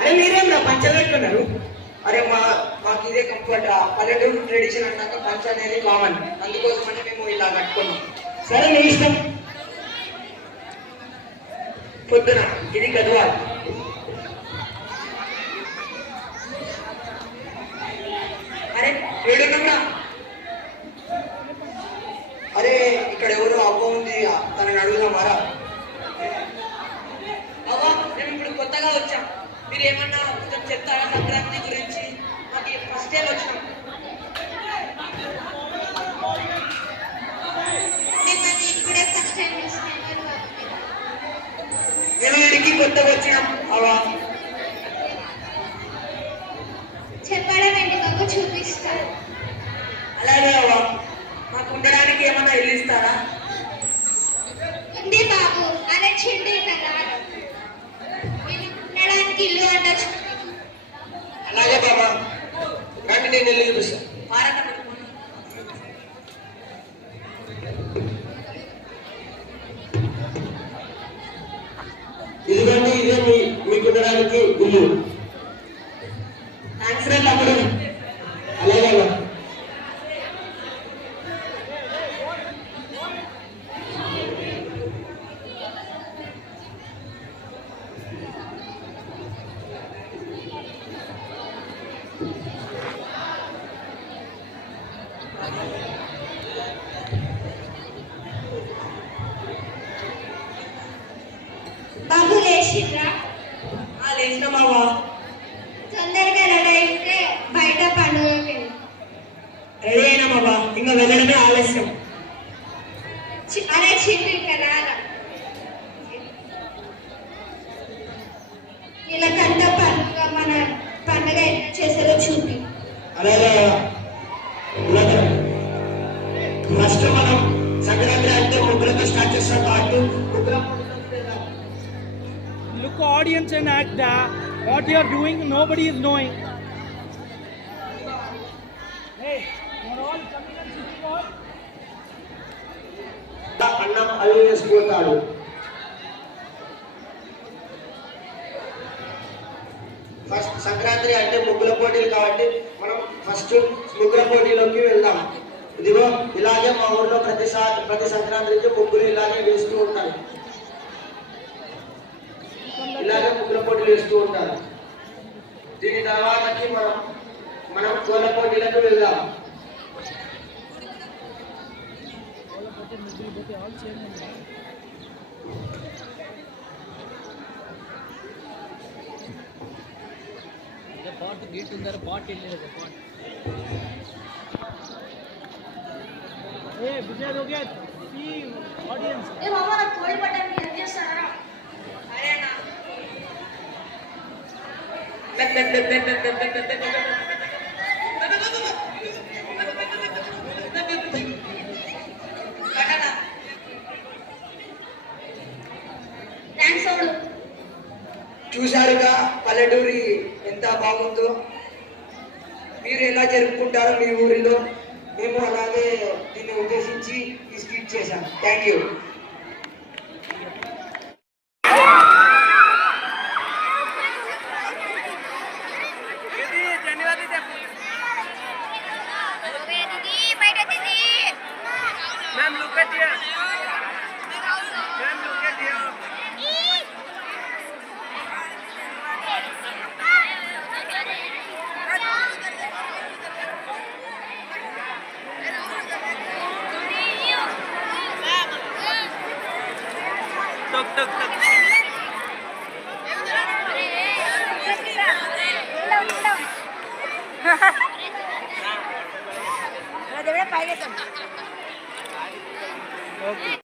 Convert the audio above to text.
అరే మీరేం రా పంచ పెట్టుకున్నారు? అరే మాకు ఇదే కంఫర్ట్. పల్లెటూరు ట్రెడిషన్ అన్నాక పంచ అనేది కామన్, అందుకోసమని మేము ఇలా కట్టుకున్నాం. సరే మీ ఇష్టం. పొద్దున ఇది గద్వాల్. అరే ఏడున్నా. అరే ఇక్కడ ఎవరు అవ్వ ఉంది, తనని అడుగుదామారా? అవ్వ, మేము ఇప్పుడు కొత్తగా వచ్చాం, మీరు ఏమన్నా కొంచెం చెప్తారా సంక్రాంతి గురించి? మాకు ఫస్ట్ ఇయర్ వచ్చినాం. మేము వీడికి కొత్తగా వచ్చినాం. అవా చెప్పడం ఎందుకు చూపిస్తారు. అలాగే అవా, మాకు ఉండడానికి ఏమన్నా ఇల్లు ఇస్తారా? ఉంది బాబు, అదే చిండి కదా, ఉండడానికి ఇల్లు అంటచ్చు. అలాగే బాబా, రండి నేను ఇల్లు చూపిస్తాను. ఇదిగోండి, ఇదే మీకు ఉండడానికి ఇల్లు. థ్యాంక్స్ రా తమ్ముడు. అలాగే బాబు లేచిండ్రా? లేచినా బాబా. తొందరగా రెడీ అయితే బయట పండుగకి రెడీ అయినా బాబా, ఇంకా వెళ్ళడమే ఆలస్యం. అరే చిండి కదా, వీళ్ళకంతా పండుగ, మన పండుగ ఎట్లా చేశారో చూపి. అలాగే ఫస్ట్ మనం సంక్రాంతి అంటే ముగ్గులతో స్టార్ట్ చేస్తాం కాబట్టి Look audience and act what you are doing, nobody is knowing. Hey, you are all coming and sitting on. అన్నం అల్లు వేసుకుంటాడు. ఫస్ట్ సంక్రాంతి అంటే ముగ్గుల పోటీలు కాబట్టి మనం ఫస్ట్ ముగ్గుల పోటీలోకి వెళ్దాం. ఇదిగో ఇలాగే మా ఊర్లో ప్రతి సంక్రాంతికి ముగ్గులు ఇలాగే వేస్తూ ఉంటారు. ఇలాగే ముగ్గుల పోటీలు వేస్తూ ఉంటారు. దీని తర్వాతకి మనం కోళ్ళ పోటీలకు వెళ్దాం. Pot gate in there, pot in there, pot. Hey, Vijay Rogat, see audience. ఏ మామ, నాకు కోడి పట్టడానికి హెల్ప్ చేస్తారా? అరేనా థ్యాంక్స్ అవును. చూశారుగా పల్లెటూరి ఎంత బాగుందో. మీరు ఎలా జరుపుకుంటారో మీ ఊరిలో, మేము అలాగే దీన్ని ఉద్దేశించి ఈ స్కిట్ చేశాం. Thank you. Ma'am, look at here. Ma'am, look at here. Tuk tuk tuk. Hahaha. Okay.